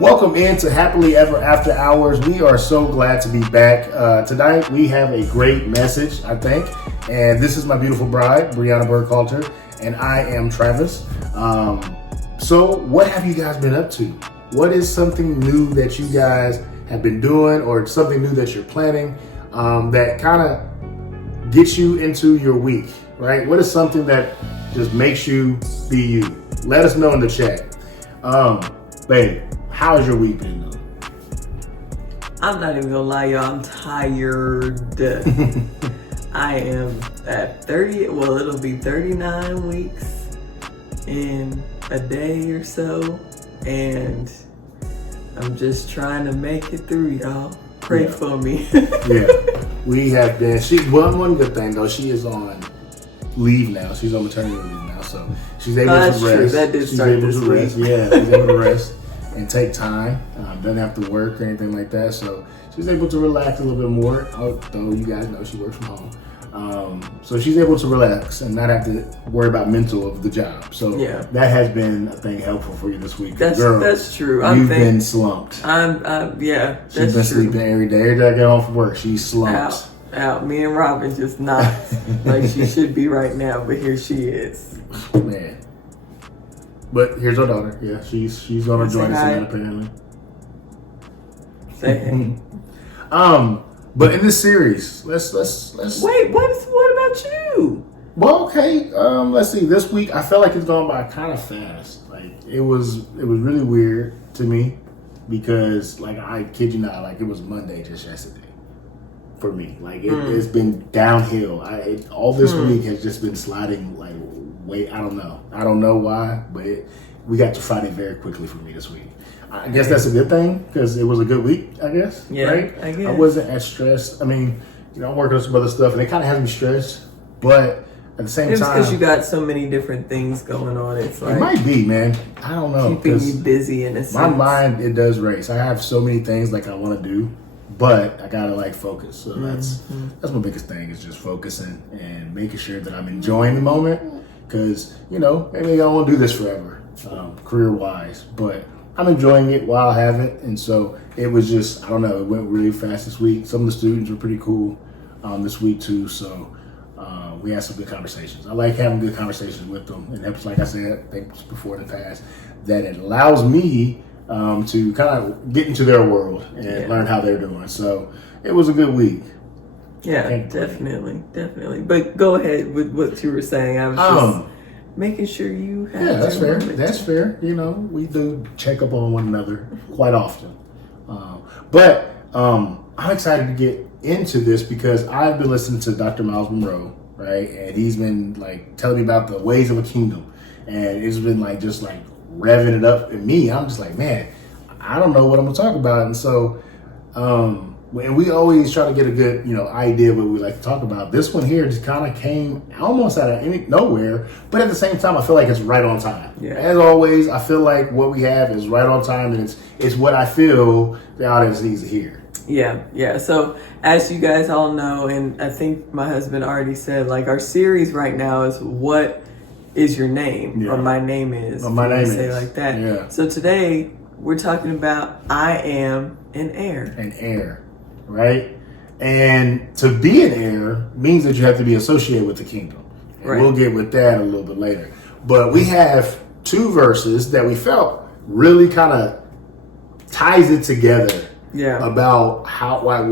Welcome into Happily Ever After Hours. We are so glad to be back. Tonight we have a great message, I think. And this is my beautiful bride, Brianna Burkhalter, and I am Travis. So what have you guys been up to? What is something new that you guys have been doing, or something new that you're planning that kind of gets you into your week, right? What is something that just makes you be you? Let us know in the chat. Babe, how's your week been though? I'm not even gonna lie, y'all, I'm tired. I am at 30, well, it'll be 39 weeks in a day or so, and I'm just trying to make it through, y'all. Pray for me. Yeah, we have been. One good thing though, she is on leave now. She's on maternity leave now, so she's able to rest. True. That did start this week. Yeah, she's able to rest and take time. Doesn't have to work or anything like that, so she's able to relax a little bit more. Although you guys know she works from home. So she's able to relax and not have to worry about mental of the job. So that has been, I think, helpful for you this week. That's true. You've been slumped. She's been sleeping every day. Every day I get home from work, she's slumped. Out. Me and Robin just not like she should be right now, but here she is. Man. But here's our daughter. Yeah, she's gonna join us in that apparently. Say hey. But in this series, let's wait. What about you? Well, okay. Let's see. This week I felt like it's gone by kind of fast. Like it was really weird to me because, like, I kid you not, like it was Monday just yesterday for me. Like it's been downhill. All this week has just been sliding. Like I don't know why, but we got to Friday very quickly for me this week. I guess that's a good thing because it was a good week, I guess. Yeah, right? I guess. I wasn't as stressed. I mean, I'm working on some other stuff and it kind of has me stressed, but at the same time, it's because you got so many different things going on. It's like it might be, man. I don't know. Keeping you busy in a sense. My mind, it does race. I have so many things like I want to do, but I gotta like focus. So that's my biggest thing is just focusing and making sure that I'm enjoying the moment. Because maybe I don't want to do this forever, career wise, but I'm enjoying it while I have it. And so it was just, I don't know, it went really fast this week. Some of the students were pretty cool this week too. So we had some good conversations. I like having good conversations with them. And that's, like I said, I think before in the past, that it allows me to kind of get into their world and learn how they're doing. So it was a good week. Yeah, definitely. But go ahead with what you were saying. I was just making sure you have. Yeah, that's fair. That's fair. We do check up on one another quite often. But I'm excited to get into this because I've been listening to Dr. Miles Monroe, right? And he's been like telling me about the ways of a kingdom, and it's been like just like revving it up in me. I'm just like, man, I don't know what I'm gonna talk about, and so. And we always try to get a good, idea of what we like to talk about. This one here just kind of came almost out of nowhere, but at the same time, I feel like it's right on time. Yeah. As always, I feel like what we have is right on time, and it's what I feel the audience needs to hear. Yeah. So as you guys all know, and I think my husband already said, like our series right now is "What is your name?" or "My name is." Or my name is. Say like that. Yeah. So today we're talking about I am an heir. An heir. Right? And to be an heir means that you have to be associated with the kingdom. And we'll get with that a little bit later. But we have two verses that we felt really kind of ties it together. Yeah. About how do I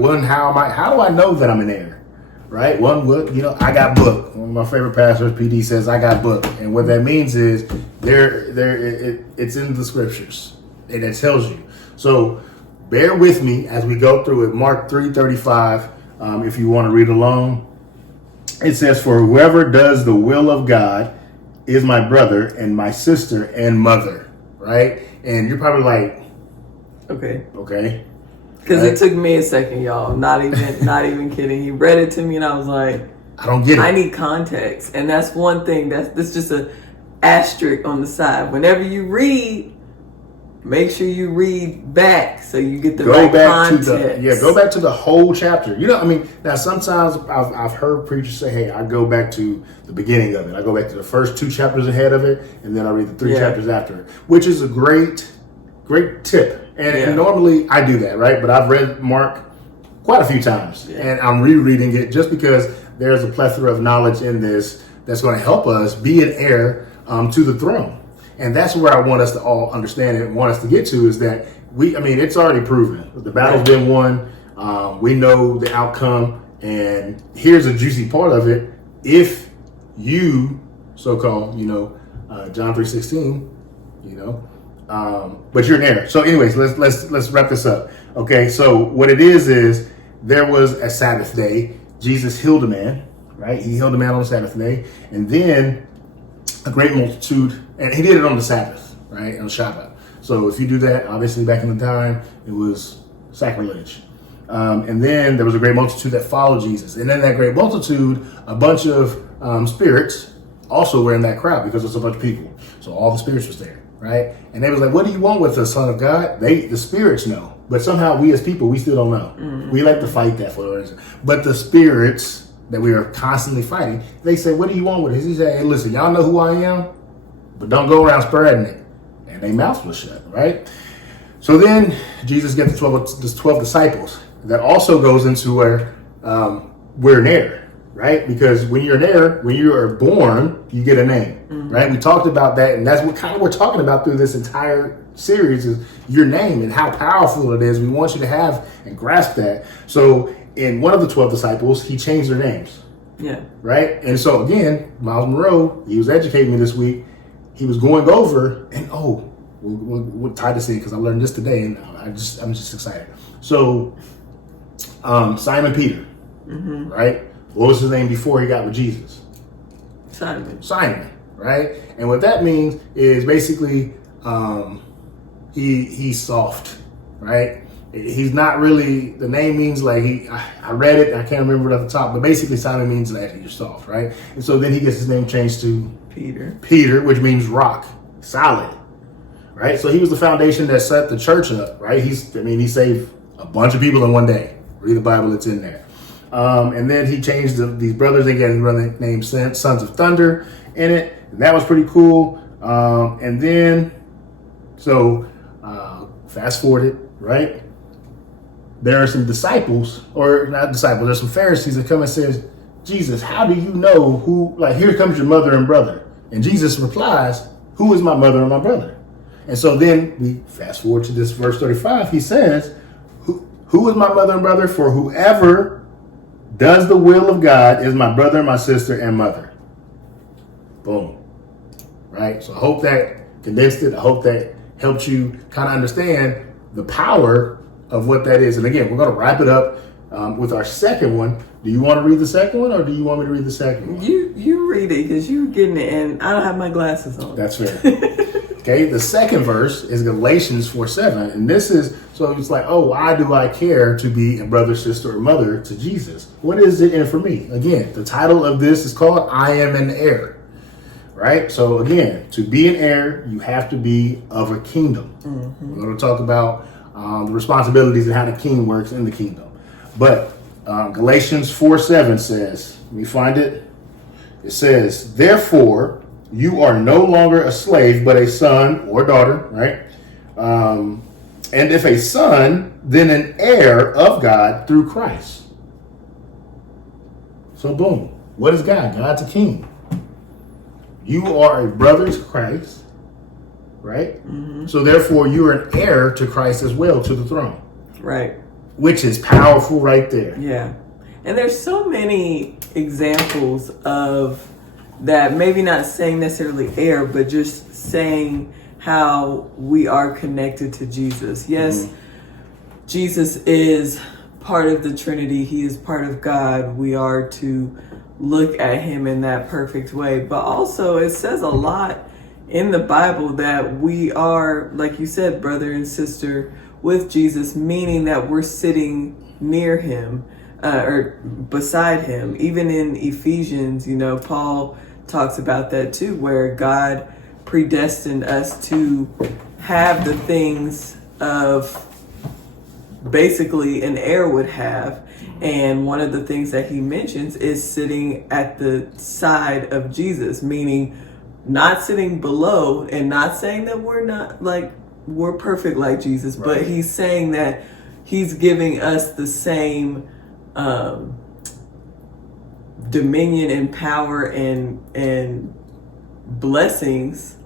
know that I'm an heir? Right? I got book. One of my favorite pastors, PD, says I got book. And what that means is it's in the scriptures. And it tells you. So bear with me as we go through it. Mark 3:35, if you want to read along. It says, "For whoever does the will of God is my brother and my sister and mother." Right? And you're probably like, okay. Because it took me a second, y'all. Not even kidding. He read it to me and I was like, I don't get it. I need context. And that's one thing. That's just a asterisk on the side. Whenever you read, make sure you read back so you get the right context. Go back to the whole chapter. Now sometimes I've heard preachers say, hey, I go back to the beginning of it. I go back to the first 2 chapters ahead of it, and then I read the 3 chapters after it, which is a great great tip. And normally I do that, right? But I've read Mark quite a few times, and I'm rereading it just because there's a plethora of knowledge in this that's going to help us be an heir to the throne. And that's where I want us to all understand it and want us to get to is that it's already proven. The battle's been won. We know the outcome. And here's a juicy part of it. If you, so-called, John 3:16, but you're an heir. So anyways, let's wrap this up. Okay, so what it is there was a Sabbath day. Jesus healed a man, right? He healed a man on the Sabbath day. And then a great multitude, and he did it on the Sabbath, right? On Shabbat. So if you do that, obviously back in the time, it was sacrilege. And then there was a great multitude that followed Jesus. And then that great multitude, a bunch of spirits also were in that crowd because there's a bunch of people. So all the spirits was there, right? And they was like, what do you want with us, Son of God? The spirits know. But somehow we as people, we still don't know. Mm-hmm. We like to fight that for us. But the spirits that we are constantly fighting, they say, what do you want with us? He said, hey, listen, y'all know who I am, but don't go around spreading it. And their mouths was shut, right? So then Jesus gets the 12 disciples. That also goes into where we're an heir, right? Because when you're an heir, when you are born, you get a name, right? We talked about that, and that's what kind of we're talking about through this entire series is your name and how powerful it is. We want you to have and grasp that. So in one of the 12 disciples, he changed their names. Yeah. Right? And so again, Miles Monroe, he was educating me this week. He was going over, and we'll tie this in because I learned this today, and I'm just excited. So Simon Peter, right? What was his name before he got with Jesus? Simon, right? And what that means is basically he's soft, right? He's not really, the name means like I read it, I can't remember it at the top, but basically Simon means that you're soft, right? And so then he gets his name changed to Peter, which means rock, solid, right? So he was the foundation that set the church up, right? He saved a bunch of people in one day. Read the Bible, it's in there. And then he changed these brothers again, named Sons of Thunder in it. And that was pretty cool. And then, fast forward it, right? There are some disciples, or not disciples, there's some Pharisees that come and says, Jesus, how do you know who, like, here comes your mother and brother. And Jesus replies, who is my mother and my brother? And so then we fast forward to this verse 35. He says, who is my mother and brother? For whoever does the will of God is my brother, my sister, and mother. Boom. Right? So I hope that condensed it. I hope that helped you kind of understand the power of what that is. And again, we're going to wrap it up with our second one. Do you want to read the second one, or do you want me to read the second one? You read it, because you're getting it, and I don't have my glasses on. That's fair. Okay, the second verse is Galatians 4:7, and this is, so it's like, why do I care to be a brother, sister, or mother to Jesus? What is it in for me? Again, the title of this is called I Am an Heir, right? So again, to be an heir, you have to be of a kingdom. Mm-hmm. We're going to talk about the responsibilities and how the king works in the kingdom. But Galatians 4:7 says, let me find it. It says, therefore, you are no longer a slave, but a son or daughter, right? And if a son, then an heir of God through Christ. So boom. What is God? God's a king. You are a brother to Christ, right? Mm-hmm. So therefore, you are an heir to Christ as well, to the throne. Right. Which is powerful right there. Yeah. And there's so many examples of that, maybe not saying necessarily heir, but just saying how we are connected to Jesus. Yes, Jesus is part of the Trinity. He is part of God. We are to look at him in that perfect way. But also it says a lot in the Bible that we are, like you said, brother and sister with Jesus, meaning that we're sitting near him or beside him. Even in Ephesians, Paul talks about that too, where God predestined us to have the things of basically an heir would have. And one of the things that he mentions is sitting at the side of Jesus, meaning not sitting below, and not saying that we're not, like, we're perfect like Jesus, Right. but he's saying that he's giving us the same dominion and power and blessings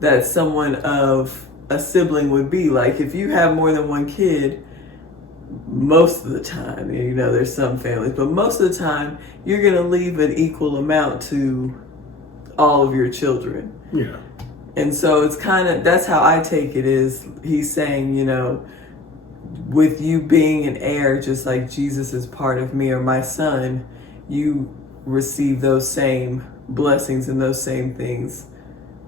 that someone of a sibling would be. Like if you have more than one kid, most of the time, you know, there's some families, but most of the time you're going to leave an equal amount to all of your children. Yeah. And so it's kind of, that's how I take it, is he's saying, you know, with you being an heir, just like Jesus is part of me or my son, you receive those same blessings and those same things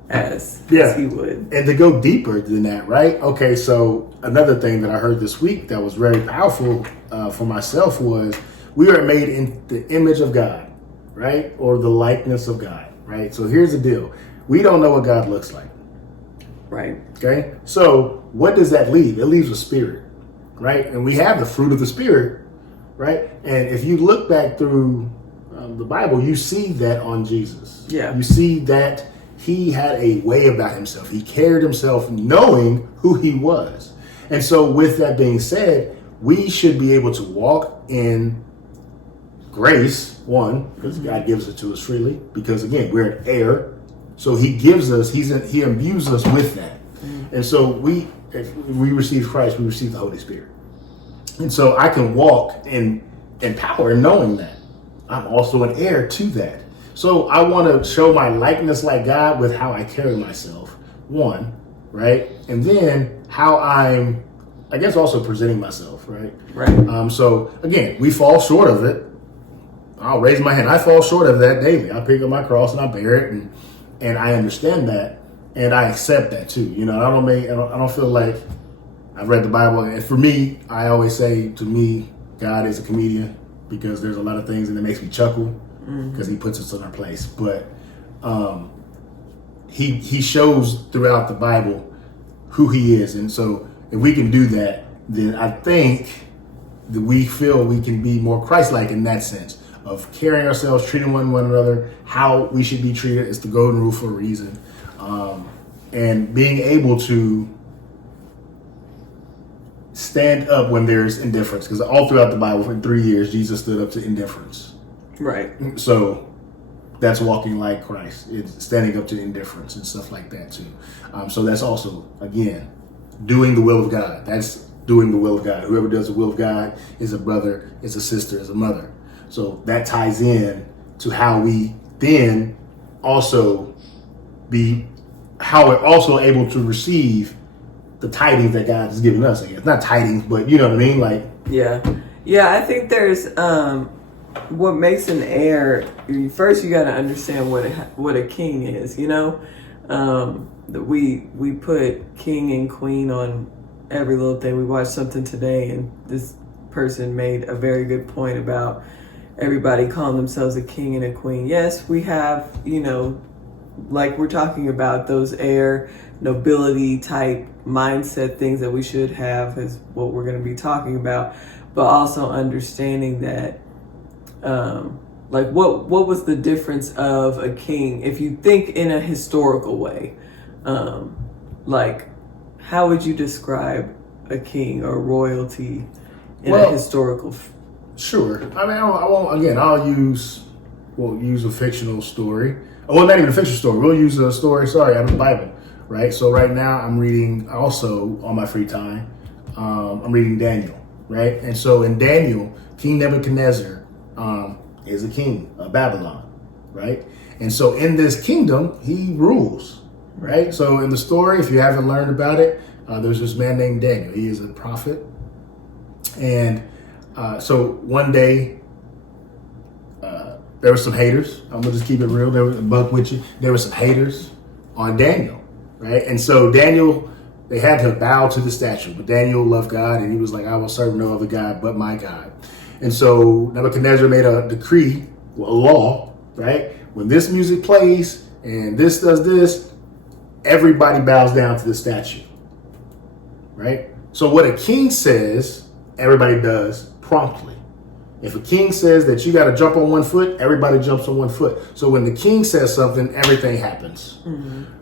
as he would. And to go deeper than that, right? Okay, so another thing that I heard this week that was very powerful for myself was we are made in the image of God, right? Or the likeness of God, right? So here's the deal. We don't know what God looks like. Right. Okay? So what does that leave? It leaves a spirit, right? And we have the fruit of the spirit, right? And if you look back through the Bible, you see that on Jesus. Yeah. You see that he had a way about himself. He carried himself knowing who he was. And so with that being said, we should be able to walk in grace, one, because God gives it to us freely, because again, we're an heir. So he gives us, he imbues us with that. And so if we receive Christ, we receive the Holy Spirit. And so I can walk in power knowing that. I'm also an heir to that. So I want to show my likeness like God with how I carry myself, one, right? And then how I'm, I guess, also presenting myself, right? Right. So again, we fall short of it. I'll raise my hand. I fall short of that daily. I pick up my cross and I bear it, and I understand that, and I accept that too. You know, I don't feel like I've read the Bible, and for me, I always say to me, God is a comedian, because there's a lot of things that makes me chuckle because he puts us in our place. But he shows throughout the Bible who he is, and so if we can do that, then I think that we feel we can be more Christ-like in that sense of carrying ourselves, treating one another how we should be treated. It's the golden rule for a reason, and being able to stand up when there's indifference, because all throughout the Bible for 3 years Jesus stood up to indifference. Right. So that's walking like Christ. It's standing up to indifference and stuff like that too. So that's also, again, doing the will of God. That's doing the will of God. Whoever does the will of God is a brother, is a sister, is a mother. So that ties in to how we then also how we're also able to receive the tidings that God has given us. I guess not tidings, but you know what I mean. Like, yeah. I think there's what makes an heir. First, you got to understand what a king is. You know, we put king and queen on every little thing. We watched something today, and this person made a very good point about everybody calling themselves a king and a queen. Yes, we have, you know, like we're talking about those heir nobility type mindset things that we should have is what we're going to be talking about, but also understanding that like what was the difference of a king if you think in a historical way, like how would you describe a king or royalty in a historical Sure. I mean, I won't, again, we'll use a fictional story. Well, not even a fictional story. We'll use a story, out of the Bible, right? So right now I'm reading also on my free time, I'm reading Daniel, right? And so in Daniel, King Nebuchadnezzar is a king of Babylon, right? And so in this kingdom, he rules, right? So in the story, if you haven't learned about it, there's this man named Daniel. He is a prophet. And so one day, there were some haters. I'm gonna just keep it real. There was a buck with you. There were some haters on Daniel, right? And so Daniel, they had to bow to the statue, but Daniel loved God, and he was like, "I will serve no other God but my God." And so Nebuchadnezzar made a decree, a law, right? When this music plays and this does this, everybody bows down to the statue, right? So what a king says, everybody does promptly. If a king says that you got to jump on one foot, everybody jumps on one foot. So when the king says something, everything happens,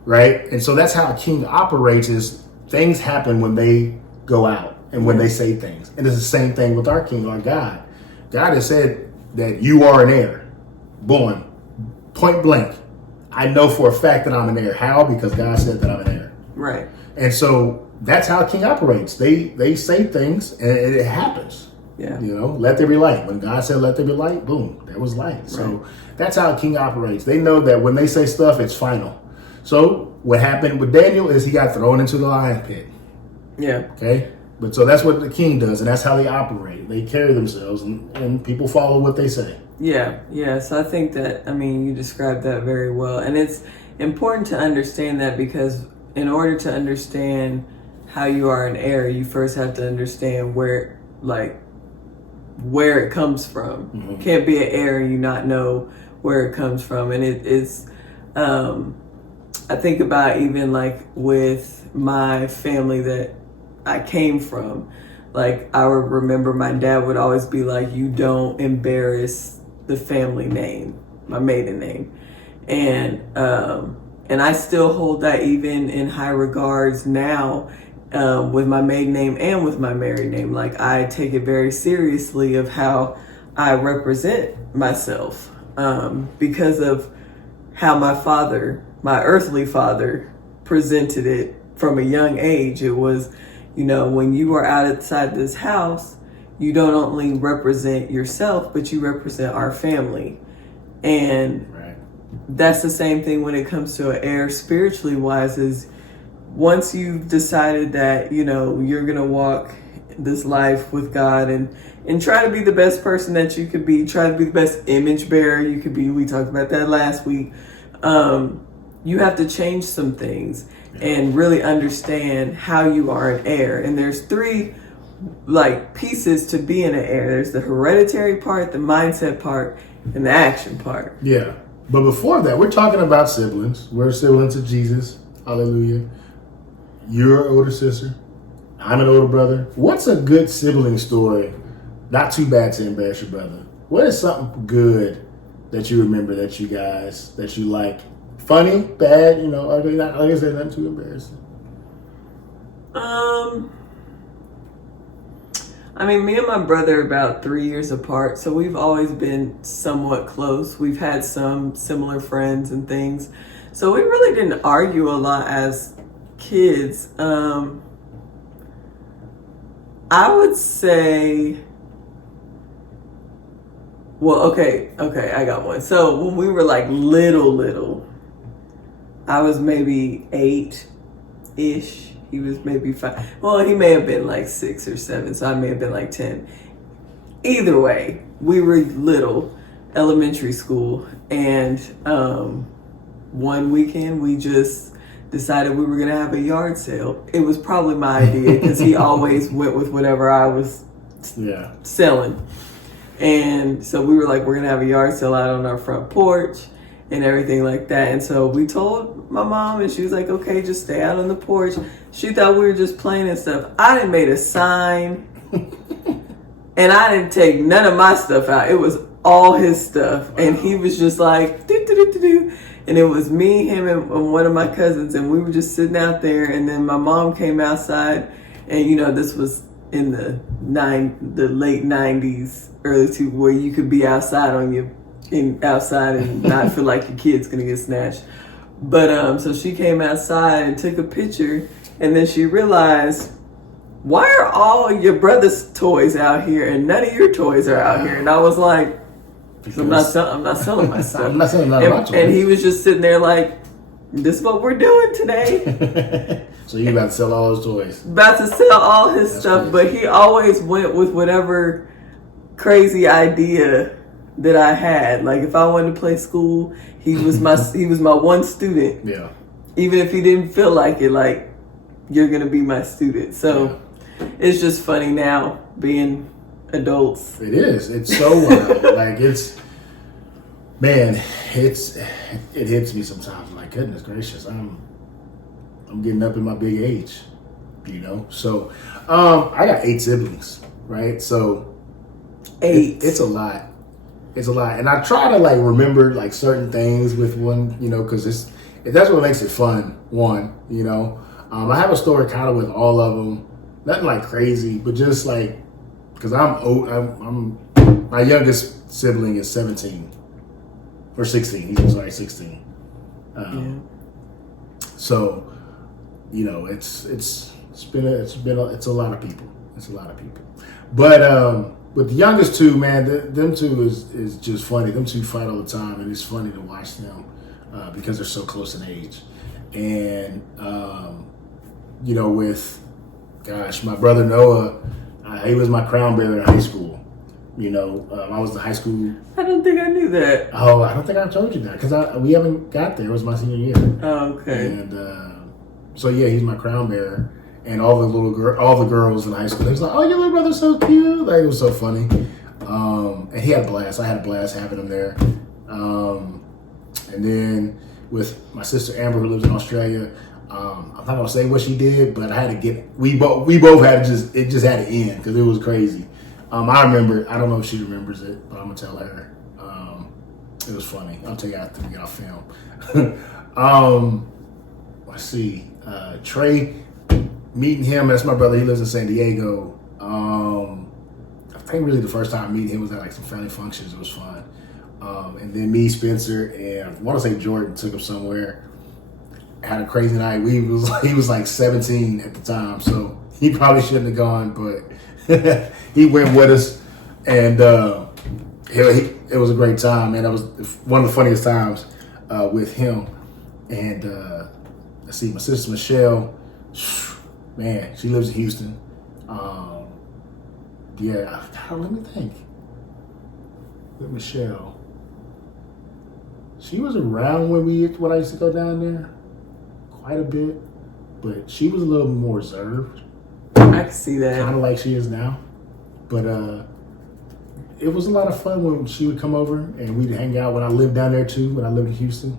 right? And so that's how a king operates, is things happen when they go out and when they say things. And it's the same thing with our King, our God. God has said that you are an heir. Born. Point blank. I know for a fact that I'm an heir. How? Because God said that I'm an heir. Right. And so that's how a king operates. They say things and it happens. Yeah. You know, let there be light. When God said let there be light, boom, there was light. Right. So that's how a king operates. They know that when they say stuff, it's final. So what happened with Daniel is he got thrown into the lion pit. Yeah. Okay. But so that's what the king does, and that's how they operate. They carry themselves, and people follow what they say. Yeah, yeah. So I think that, I mean, you described that very well. And it's important to understand that, because in order to understand how you are an heir, you first have to understand where it comes from. Mm-hmm. You can't be an heir and you not know where it comes from. And it's, I think about even like with my family that I came from, like I would remember my dad would always be like, you don't embarrass the family name, my maiden name. And I still hold that even in high regards now, with my maiden name and with my married name. Like I take it very seriously of how I represent myself, because of how my earthly father presented it from a young age. It was, you know, when you are outside this house, you don't only represent yourself, but you represent our family. And that's the same thing when it comes to an heir spiritually wise, is once you've decided that, you know, you're going to walk this life with God and try to be the best person that you could be, try to be the best image bearer you could be. We talked about that last week. You have to change some things and really understand how you are an heir. And there's three like pieces to being an heir. There's the hereditary part, the mindset part, and the action part. Yeah. But before that, we're talking about siblings. We're siblings of Jesus. Hallelujah. You're an older sister. I'm an older brother. What's a good sibling story? Not too bad to embarrass your brother. What is something good that you remember that you like? Funny, bad, you know, like I said, nothing too embarrassing. I mean, me and my brother are about 3 years apart, so we've always been somewhat close. We've had some similar friends and things. So we really didn't argue a lot as kids. I would say, well, okay, I got one. So when we were like little, I was maybe 8-ish. He was maybe 5. Well, he may have been like 6 or 7, so I may have been like 10. Either way, we were little, elementary school, and one weekend we just decided we were going to have a yard sale. It was probably my idea because he always went with whatever I was selling. And so we were like, we're going to have a yard sale out on our front porch and everything like that. And so we told my mom, and she was like, okay, just stay out on the porch. She thought we were just playing and stuff. I done made a sign and I didn't take none of my stuff out. It was all his stuff. And he was just like, do. And it was me, him, and one of my cousins. And we were just sitting out there. And then my mom came outside, and you know, this was in the late 90s, early 2000s, where you could be outside outside and not feel like your kid's gonna get snatched. But so she came outside and took a picture, and then she realized, why are all your brother's toys out here and none of your toys are out here? And I was like, I'm not selling my stuff. I'm not selling none of my toys. And he was just sitting there like, this is what we're doing today. So you about to sell all his toys? About to sell all his stuff, crazy. But he always went with whatever crazy idea that I had. Like if I wanted to play school, he was my one student. Yeah. Even if he didn't feel like it, like, you're gonna be my student. So it's just funny now being adults. It is. It's so wild. Like it hits me sometimes. Like, goodness gracious, I'm getting up in my big age, you know. So I got 8 siblings, right? So 8. It's a lot. It's a lot, and I try to like remember like certain things with one, you know, because that's what makes it fun. One, you know, I have a story kind of with all of them. Nothing like crazy, but just like, because I'm old. My youngest sibling is 17 or 16. He's sorry, 16. So, you know, it's a lot of people. It's a lot of people. But with the youngest two, man, them two is just funny. Them two fight all the time, and it's funny to watch them because they're so close in age. And you know, with my brother Noah, he was my crown bearer in high school. You know, I was the high school. I don't think I knew that. Oh, I don't think I told you that because we haven't got there. It was my senior year. Oh, okay. And so yeah, he's my crown bearer, and all the girls in high school, they was like, "Oh, your little brother's so cute!" Like, it was so funny. And he had a blast. I had a blast having him there. And then with my sister Amber, who lives in Australia, I'm not gonna say what she did, but I had to get. We both had to it just had to end because it was crazy. I remember. I don't know if she remembers it, but I'm gonna tell her. It was funny. I'll tell you after we get off film. Let's see. Trey, meeting him. That's my brother. He lives in San Diego. I think really the first time meeting him was at like some family functions. It was fun. And then me, Spencer, and I want to say Jordan took him somewhere. Had a crazy night. He was like 17 at the time, so he probably shouldn't have gone, but he went with us, and it was a great time, man. That was one of the funniest times with him. And let's see, my sister Michelle, man, she lives in Houston. Let me think. With Michelle, she was around when I used to go down there quite a bit, but she was a little more reserved. I can see that. Kind of like she is now. But it was a lot of fun when she would come over and we'd hang out when I lived down there too, when I lived in Houston.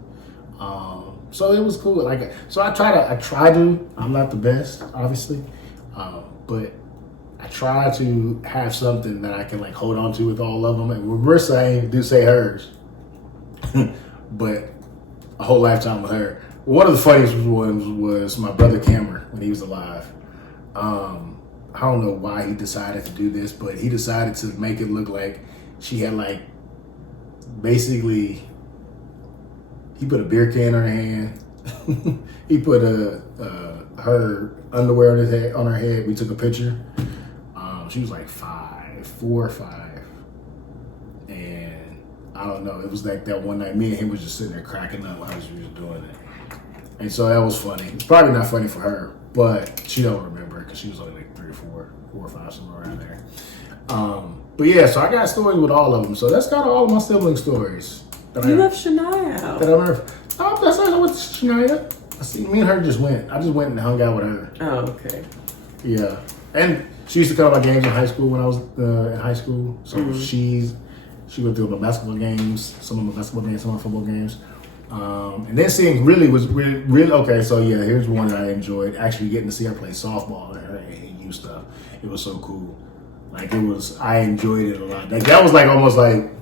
So it was cool. I try to, I'm not the best, obviously, but I try to have something that I can like hold on to with all of them. And when we're saying, do say hers, but a whole lifetime with her. One of the funniest ones was my brother Cameron when he was alive. I don't know why he decided to do this, but he decided to make it look like she had like, basically, he put a beer can on her hand. He put her underwear on her head. We took a picture. She was like 4 or 5. And I don't know, it was like that one night, me and him was just sitting there cracking up while she was doing it. And so that was funny. It's probably not funny for her, but she don't remember because she was only like 3 or 4 or 5, somewhere around there. But yeah, so I got stories with all of them. So that's kind of all of my sibling stories. You left Shania out. That I remember. Oh, that's not with Shania. I see. Me and her just went. I just went and hung out with her. Oh, okay. Yeah, and she used to come to my games in high school when I was in high school. So she went through my basketball games, some of my basketball games, some of my football games. And then seeing was really okay. So yeah, here's one that I enjoyed. Actually getting to see her play softball and her AAU stuff. It was so cool. Like I enjoyed it a lot. Like that was like almost like,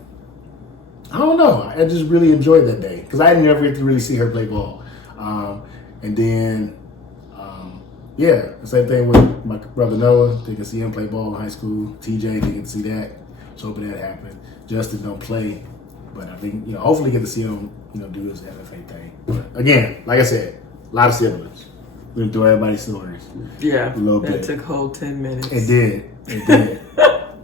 I don't know. I just really enjoyed that day because I didn't ever get to really see her play ball. And then, yeah, the same thing with my brother Noah. They can see him play ball in high school. TJ, they can see that. So hoping that happened. Justin don't play, but I think hopefully get to see him do his FFA thing. But again, like I said, a lot of siblings. We went through everybody's stories. Yeah, a little that bit. Took a whole 10 minutes. It did.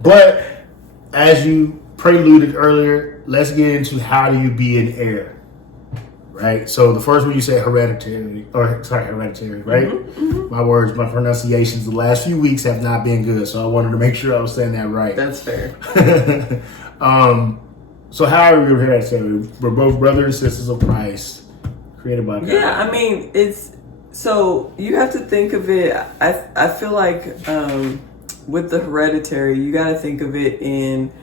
But as you preluded earlier, let's get into how do you be an heir, right? So the first one you say hereditary, right? Mm-hmm. My pronunciations the last few weeks have not been good, so I wanted to make sure I was saying that right. That's fair. So how are we hereditary? We're both brothers and sisters of Christ, created by God. Yeah, I mean, it's, so you have to think of it, I feel like with the hereditary, you got to think of it in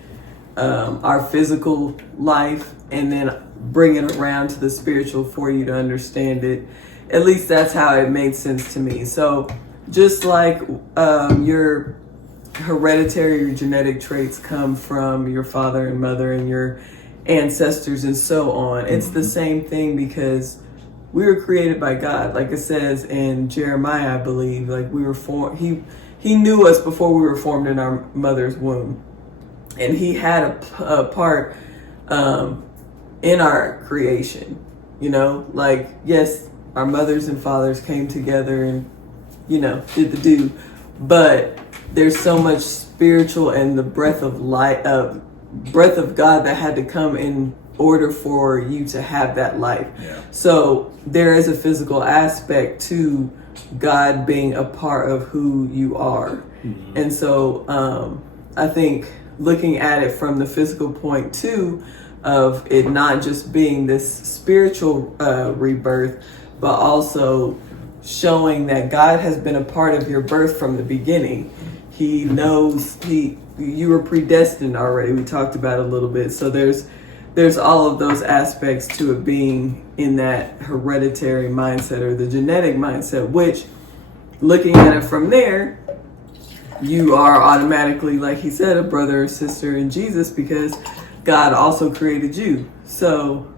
our physical life and then bring it around to the spiritual for you to understand it. At least that's how it made sense to me. So just like your hereditary, your genetic traits come from your father and mother and your ancestors and so on. It's the same thing because we were created by God. Like it says in Jeremiah, I believe, like we were formed. He knew us before we were formed in our mother's womb. And he had a part in our creation, you know, like, yes, our mothers and fathers came together and, you know, did the do, but there's so much spiritual and the breath of light, breath of God that had to come in order for you to have that life. Yeah. So there is a physical aspect to God being a part of who you are. Mm-hmm. And so I think looking at it from the physical point too, of it not just being this spiritual rebirth, but also showing that God has been a part of your birth from the beginning. He knows you were predestined already. We talked about it a little bit. So there's all of those aspects to it being in that hereditary mindset or the genetic mindset, which looking at it from there, you are automatically, like he said, a brother or sister in Jesus because God also created you. So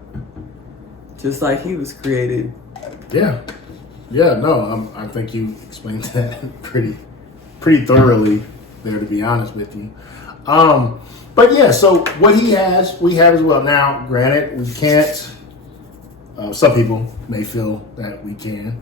just like he was created. Yeah. Yeah, no, I think you explained that pretty thoroughly there, to be honest with you. But yeah, so what he has, we have as well. Now, granted, we can't, some people may feel that we can.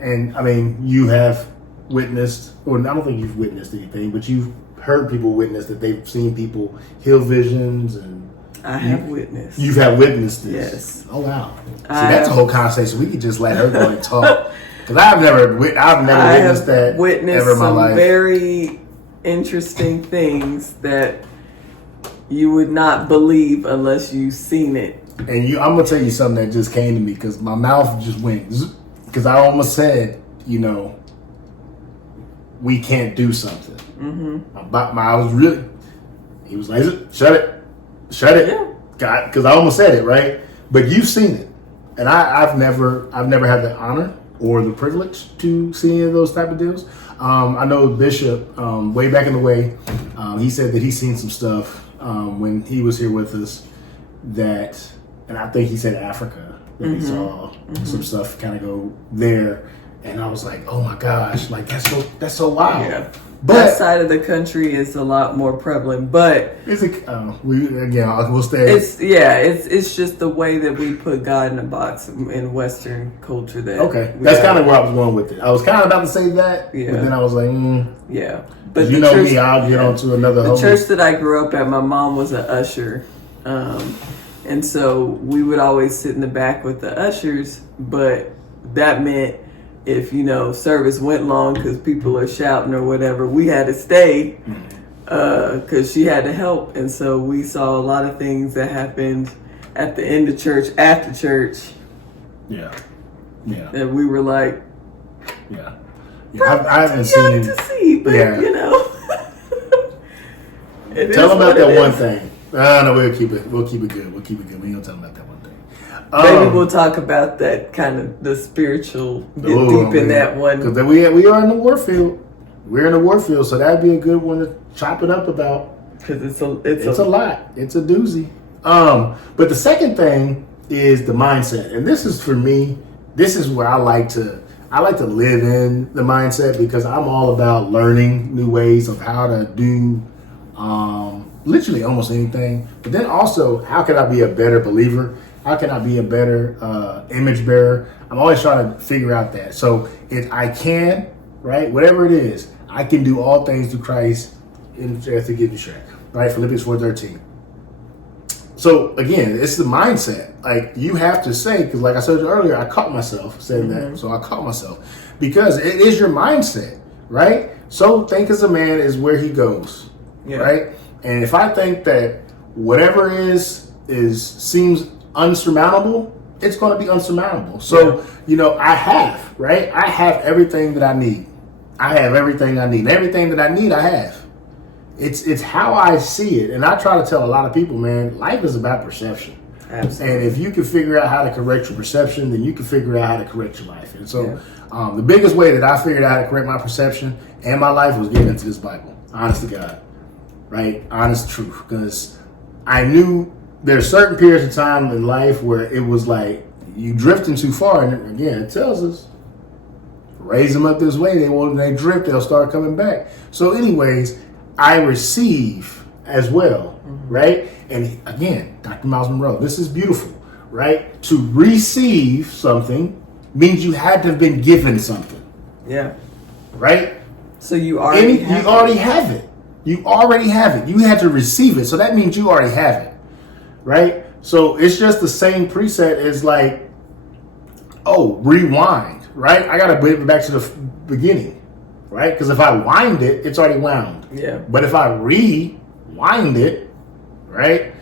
And I mean, you have witnessed, or I don't think you've witnessed anything, but you've heard people witness that they've seen people heal visions, and I have witnessed. You've had witnessed this. Yes. Oh wow. See, that's a whole conversation. We could just let her go and talk, because I've never witnessed that ever in my life. Some very interesting things that you would not believe unless you've seen it. And I'm gonna tell you something that just came to me, because my mouth just went, because I almost said, you know, we can't do something. Mm-hmm. I was really, he was like, shut it. Yeah. God, because I almost said it, right? But you've seen it. And I've never had the honor or the privilege to see any of those type of deals. I know Bishop, way back in the way, he said that he's seen some stuff when he was here with us that, and I think he said Africa, that he saw some stuff kind of go there. And I was like, oh my gosh, like that's so wild. Yeah. But that side of the country is a lot more prevalent, but is it? We'll stay. It's just the way that we put God in a box in Western culture. That's kind of where I was going with it. I was kind of about to say that, but then I was like, yeah. But you know me, I'll get on to another. The church that I grew up at, my mom was an usher, and so we would always sit in the back with the ushers. But that meant, if service went long because people are shouting or whatever, we had to stay because she had to help. And so we saw a lot of things that happened at the end of church, after church. Yeah. And we were like, I haven't seen it to see, but tell them about that one thing. No, we'll keep it good. We ain't gonna tell them about that one thing. Maybe we'll talk about that kind of the spiritual, deep in that one. Because we are in the war field. We're in the war field, so that'd be a good one to chop it up about. Because it's a lot. It's a doozy. But the second thing is the mindset, and this is for me. This is where I like to live in the mindset, because I'm all about learning new ways of how to do literally almost anything. But then also, how can I be a better believer? How can I be a better image bearer? I'm always trying to figure out that. So if I can, right, whatever it is, I can do all things through Christ to give you strength, right? Philippians 4:13. So again, it's the mindset. Like, you have to say, because like I said earlier, I caught myself saying that. So I caught myself, because it is your mindset, right? So think as a man is where he goes, right? And if I think that whatever seems unsurmountable, it's going to be unsurmountable. So, I have everything that I need. I have everything I need. And everything that I need, I have. It's how I see it. And I try to tell a lot of people, man, life is about perception. Absolutely. And if you can figure out how to correct your perception, then you can figure out how to correct your life. And so the biggest way that I figured out how to correct my perception and my life was getting into this Bible. Honest to God. Right? Honest truth. Because I knew there's certain periods of time in life where it was like, you drifting too far, and again, it tells us, raise them up this way. They drift, they'll start coming back. So anyways, I receive as well, right? And again, Dr. Miles Monroe, this is beautiful, right? To receive something means you had to have been given something. Yeah. Right? So you already have it. You already have it. You had to receive it. So that means you already have it. Right? So it's just the same preset as like, rewind. Right? I got to bring it back to the beginning. Right? Because if I wind it, it's already wound. Yeah. But if I rewind it, right?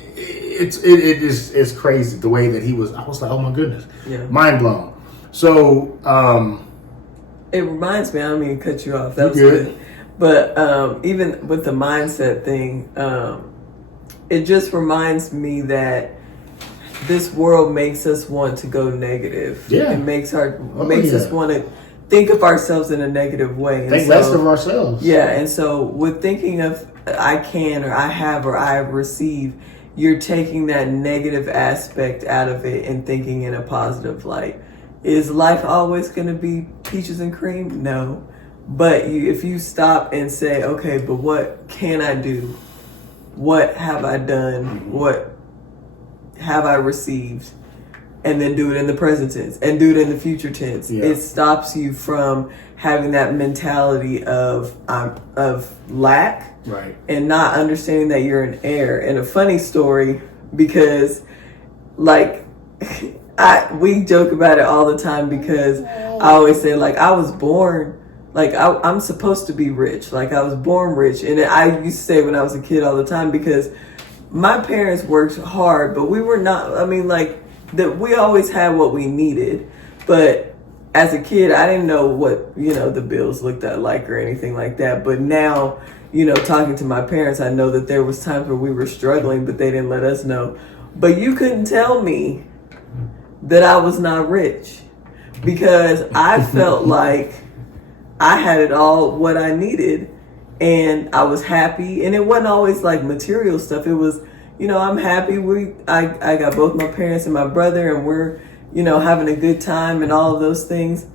It's crazy the way that he was. I was like, oh my goodness. Yeah. Mind blown. So, it reminds me, I don't mean to cut you off. That was good. But even with the mindset thing, it just reminds me that this world makes us want to go negative. Yeah. It makes us want to think of ourselves in a negative way. And think less of ourselves. Yeah. And so with thinking of I can or I have or I receive, you're taking that negative aspect out of it and thinking in a positive light. Is life always going to be peaches and cream? No. But if you stop and say, okay, but what can I do? What have I done? What have I received? And then do it in the present tense and do it in the future tense. Yeah. It stops you from having that mentality of lack, right, and not understanding that you're an heir. And a funny story, because like we joke about it all the time, because I always say, like, I was born, like, I'm supposed to be rich. Like, I was born rich. And I used to say when I was a kid all the time, because my parents worked hard, but we were not, I mean, like, that we always had what we needed. But as a kid, I didn't know what, the bills looked like or anything like that. But now, talking to my parents, I know that there was times where we were struggling, but they didn't let us know. But you couldn't tell me that I was not rich, because I felt like I had it all, what I needed, and I was happy. And it wasn't always like material stuff. It was, I'm happy. I got both my parents and my brother, and we're, having a good time and all of those things.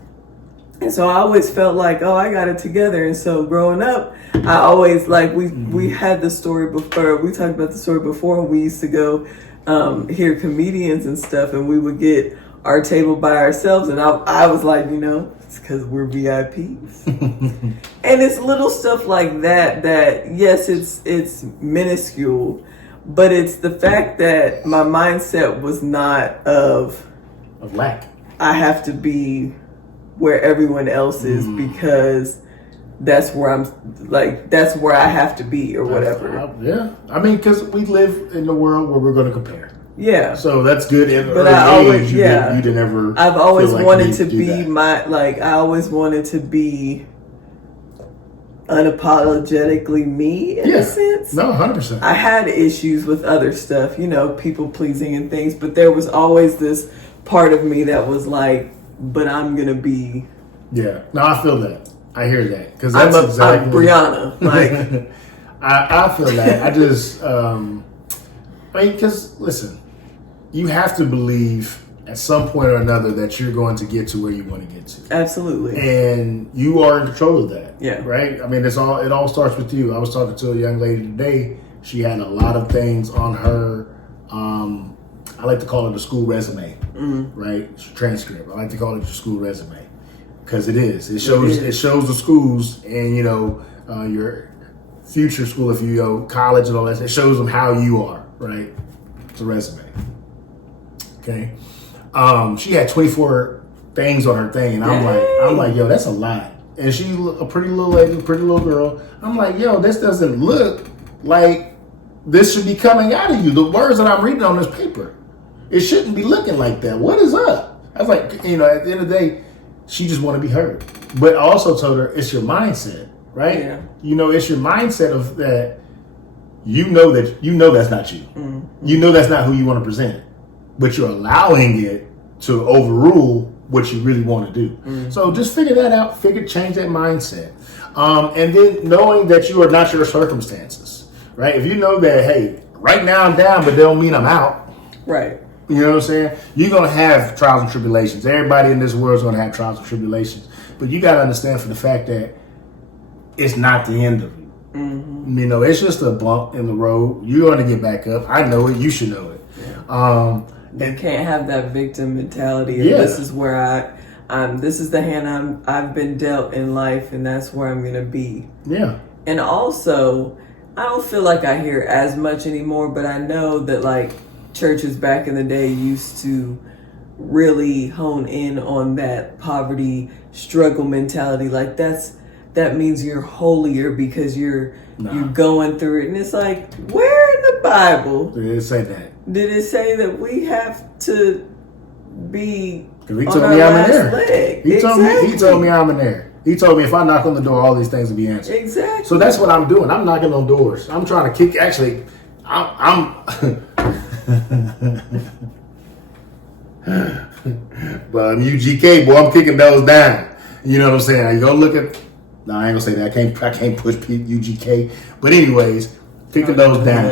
And so I always felt like, I got it together. And so growing up, I always, like, we had the story before, we talked about the story before, we used to go hear comedians and stuff, and we would get our table by ourselves, and I was like, it's because we're VIPs. And it's little stuff like that yes, it's minuscule, but it's the fact that my mindset was not of lack. I have to be where everyone else is, because that's where that's where I have to be, or whatever. Yeah. I mean, because we live in a world where we're going to compare. Yeah. So that's good. But I always, you didn't ever. I've always like wanted to be I always wanted to be unapologetically me, in a sense. No, 100%. I had issues with other stuff, people pleasing and things, but there was always this part of me that was like, but I'm going to be. Yeah. No, I feel that. I hear that, because I'm Brianna. Like, I feel that. I just, because listen, you have to believe at some point or another that you're going to get to where you want to get to. Absolutely. And you are in control of that. Yeah. Right? I mean, it all starts with you. I was talking to a young lady today. She had a lot of things on her, I like to call it a school resume, right? Transcript. I like to call it your school resume. Because it is. It shows the schools and, your future school, if you go college and all that. It shows them how you are, right? It's a resume. Okay. She had 24 things on her thing, and I'm like, yo, that's a lot. And she's a pretty little lady, pretty little girl. I'm like, yo, this doesn't look like this should be coming out of you. The words that I'm reading on this paper, it shouldn't be looking like that. What is up? I was like, at the end of the day, she just want to be heard. But I also told her, it's your mindset, right? Yeah. It's your mindset of that. That's not you. Mm-hmm. That's not who you want to present, but you're allowing it to overrule what you really want to do. Mm-hmm. So just figure that out. Change that mindset, and then knowing that you are not your circumstances, right? If you know that, hey, right now I'm down, but that don't mean I'm out. Right. You know what I'm saying? You're going to have trials and tribulations. Everybody in this world is going to have trials and tribulations. But you got to understand for the fact that it's not the end of it. Mm-hmm. You know, it's just a bump in the road. You're going to get back up. I know it. You should know it. Yeah. You can't have that victim mentality. Of, this is where this is the hand I've been dealt in life, and that's where I'm going to be. Yeah. And also, I don't feel like I hear as much anymore, but I know that like churches back in the day used to really hone in on that poverty struggle mentality. Like that means you're holier because you're going through it. And it's like, where in the Bible did it say that? Did it say that we have to be on our last leg? He told me I'm in there. He told me if I knock on the door, all these things will be answered. Exactly. So that's what I'm doing. I'm knocking on doors. I'm trying to kick. Actually, I'm but I'm UGK, boy. I'm kicking those down. You know what I'm saying? You go look at. No, I ain't gonna say that. I can't push UGK. But anyways, kicking those down.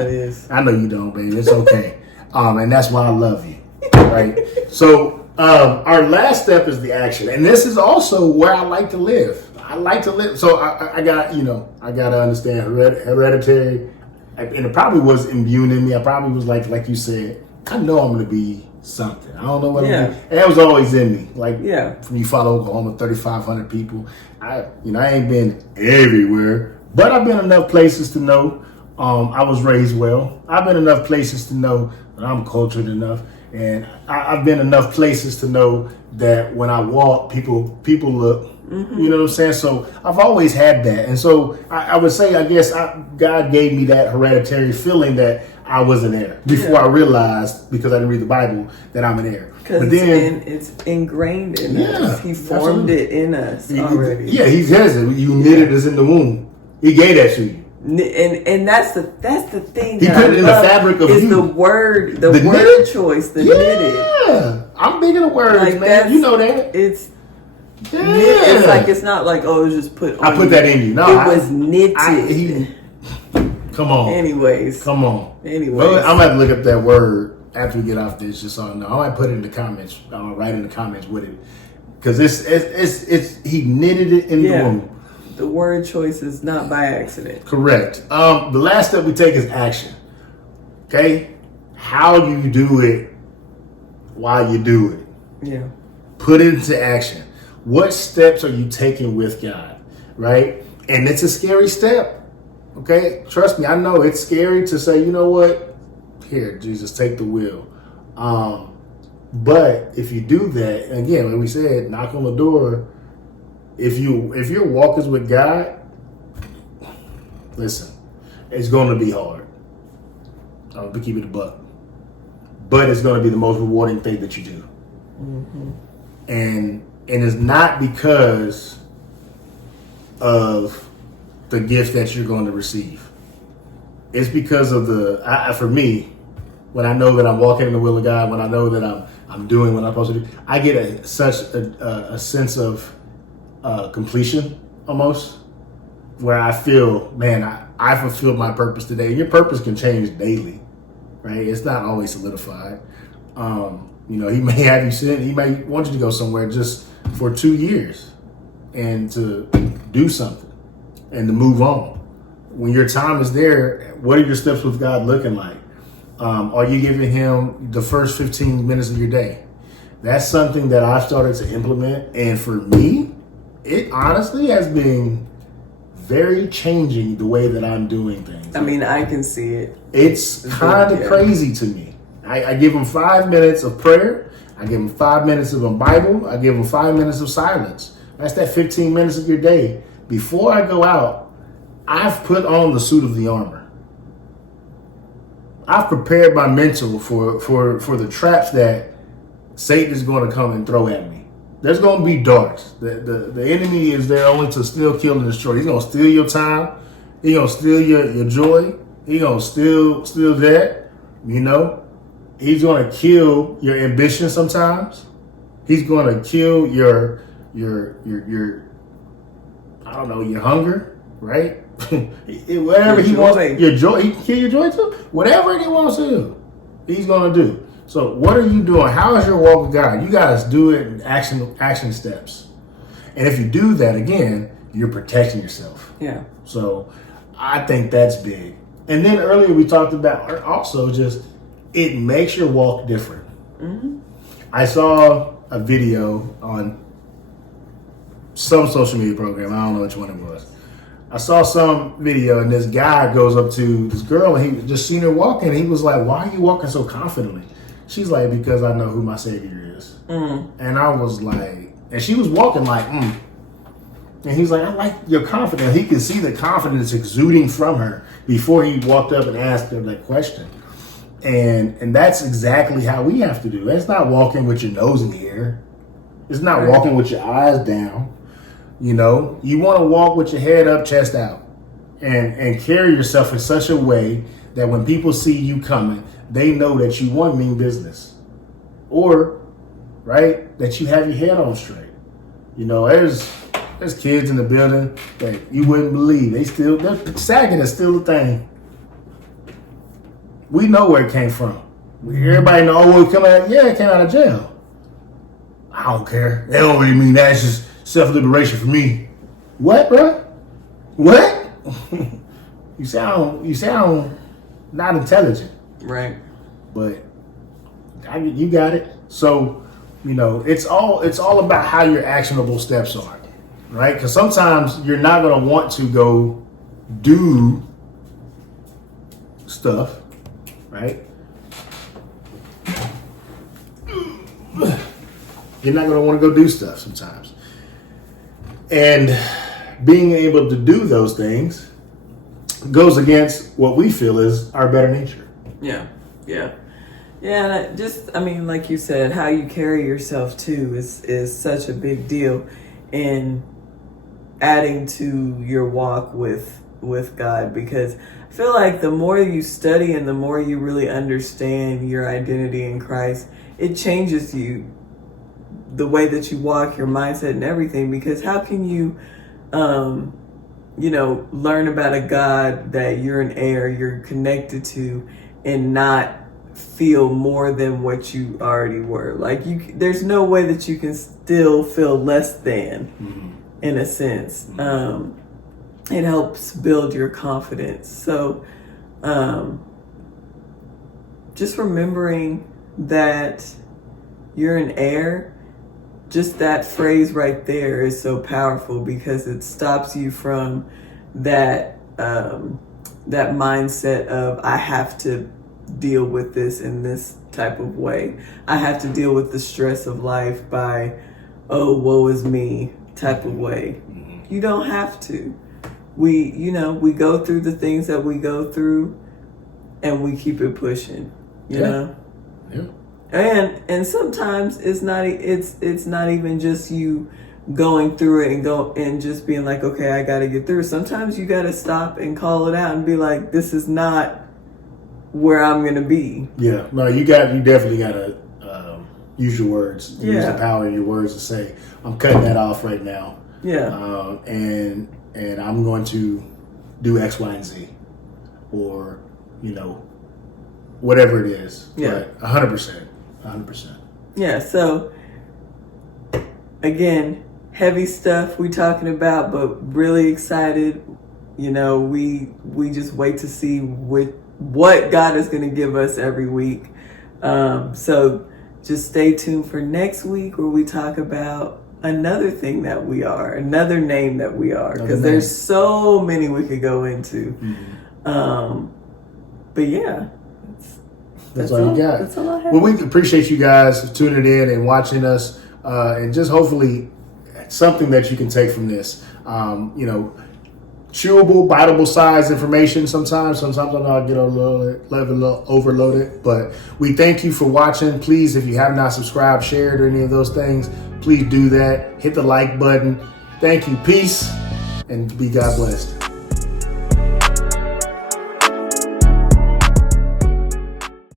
I know you don't, baby. It's okay. And that's why I love you. Right. So. Our last step is the action, and this is also where I like to live. I like to live, so I got to understand hereditary, and it probably was imbued in me. I probably was like you said, I know I'm going to be something. I don't know what I'm going to be. And that was always in me. Like, when you follow Oklahoma, 3,500 people. I ain't been everywhere, but I've been enough places to know I was raised well. I've been enough places to know that I'm cultured enough. And I've been enough places to know that when I walk, people look. Mm-hmm. You know what I'm saying? So I've always had that. And so I would say, I guess God gave me that hereditary feeling that I was an heir before I realized, because I didn't read the Bible, that I'm an heir. Because it's ingrained in us. He formed it in us already. He has it. You knitted us in the womb. He gave that to you. And that's the thing. He put it in the fabric of you. The word choice, the knitted. Yeah, I'm big in the words, like, man. You know that. It's like it's not like it was just put on. I put that in you. No, it was knitted. Come on. Anyways. Come on. Well, I'm gonna have to look up that word after we get off this, just so I know. I might put it in the comments. I'll write in the comments with it, because it's he knitted it in the womb. The word choice is not by accident. Correct. The last step we take is action. Okay? How you do it while you do it. Yeah. Put it into action. What steps are you taking with God? Right? And it's a scary step. Okay? Trust me, I know it's scary to say, you know what? Here, Jesus, take the wheel. But if you do that, again, like we said, knock on the door. If your walk is with God, listen, it's going to be hard. I'll keep it a buck. But it's going to be the most rewarding thing that you do. Mm-hmm. And it's not because of the gift that you're going to receive. It's because of for me, when I know that I'm walking in the will of God, when I know that I'm doing what I'm supposed to do, I get such a sense of completion almost, where I feel, man, I fulfilled my purpose today. And your purpose can change daily, right? It's not always solidified. He may have you sit, he may want you to go somewhere just for 2 years and to do something and to move on. When your time is there, what are your steps with God looking like? Are you giving him the first 15 minutes of your day? That's something that I've started to implement. And for me, it honestly has been very changing the way that I'm doing things. I mean, I can see it. It's kind of crazy to me. I give them 5 minutes of prayer. I give them 5 minutes of a Bible. I give them 5 minutes of silence. That's that 15 minutes of your day. Before I go out, I've put on the suit of the armor. I've prepared my mental for the traps that Satan is going to come and throw at me. There's going to be darts. The enemy is there only to steal, kill, and destroy. He's going to steal your time. He's going to steal your joy. He's going to steal that. He's going to kill your ambition sometimes. He's going to kill your I don't know, your hunger, right? Whatever he wants, your joy. He can kill your joy too. Whatever he wants to do, he's going to do. So what are you doing? How is your walk with God? You guys do it in action steps. And if you do that, again, you're protecting yourself. Yeah. So I think that's big. And then earlier we talked about also just it makes your walk different. Mm-hmm. I saw a video on some social media program. I don't know which one it was. I saw some video and this guy goes up to this girl and he just seen her walking. And he was like, "Why are you walking so confidently?" She's like, "Because I know who my Savior is." And I was like, and she was walking like, And he's like, "I like your confidence." He could see the confidence exuding from her before he walked up and asked her that question. And that's exactly how we have to do. It's not walking with your nose in the air. It's not walking with your eyes down. You know, you want to walk with your head up, chest out, and carry yourself in such a way that when people see you coming, they know that you want mean business, or right that you have your head on straight. You know, there's kids in the building that you wouldn't believe they're sagging is still a thing. We know where it came from. Everybody know where it came out. Yeah, it came out of jail. I don't care. They don't really mean that. It's just self-liberation for me. What, bro? What? You sound not intelligent. Right. But you got it. So, you know, it's all about how your actionable steps are, right? Because sometimes you're not going to want to go do stuff, right? You're not going to want to go do stuff sometimes. And being able to do those things goes against what we feel is our better nature. Yeah. And like you said, how you carry yourself too is such a big deal in adding to your walk with God, because I feel like the more you study and the more you really understand your identity in Christ, it changes you, the way that you walk, your mindset and everything. Because how can you learn about a God that you're an heir, you're connected to, and not feel more than what you already were? Like, there's no way that you can still feel less than, in a sense. It helps build your confidence. So just remembering that you're an heir, just that phrase right there is so powerful, because it stops you from that mindset of, I have to deal with this in this type of way. I have to deal with the stress of life by, oh, woe is me type of way. You don't have to. We go through the things that we go through, and we keep it pushing, you know? Yeah. And sometimes it's not even just you going through it and just being like, okay, I got to get through. Sometimes you got to stop and call it out and be like, this is not where I'm going to be. Yeah. No, you definitely got to use your words. Use the power of your words to say, I'm cutting that off right now. Yeah. And I'm going to do X, Y, and Z, or, whatever it is. Yeah. But 100%. 100%. Yeah. So again, heavy stuff we talking about, but really excited. We just wait to see what God is going to give us every week. So just stay tuned for next week, where we talk about another thing that we are, another name that we are, because there's so many we could go into. But yeah. That's all you got. That's all I have. Well, we appreciate you guys tuning in and watching us, and just hopefully something that you can take from this. Chewable, biteable size information sometimes. Sometimes I know I get a little overloaded, but we thank you for watching. Please, if you have not subscribed, shared, or any of those things, please do that. Hit the like button. Thank you. Peace, and be God blessed.